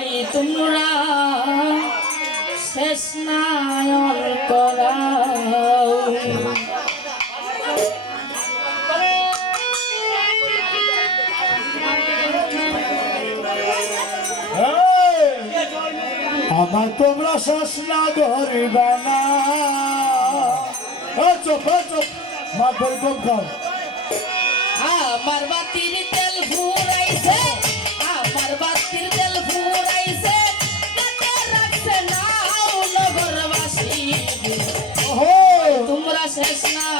আমায় তোমরা। শেষ নায়র করাও। আমার তোমরা শ্বাস না ধরিবা না চুপ চুপ। মাথের কম খাও আমার বাতির তেল শেষ নায়র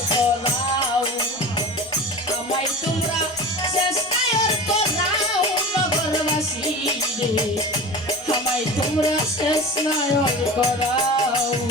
আমায় তোমরা শেষ নায়র করাও।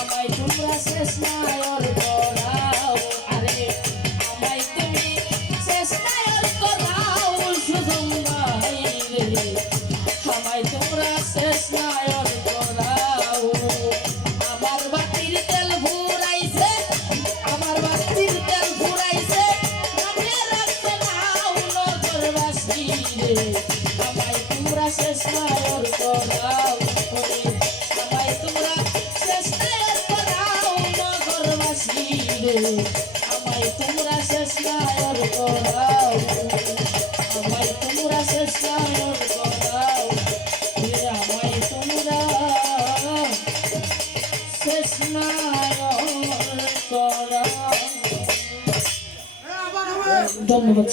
আমায় তোমরা শেষ নাই। বন্ধু আমায় তোমরা শেষ নায়র করাও। আমায় তোমরা শেষ নায়র করাও। আমায় তোমরা শেষ ধন্যবাদ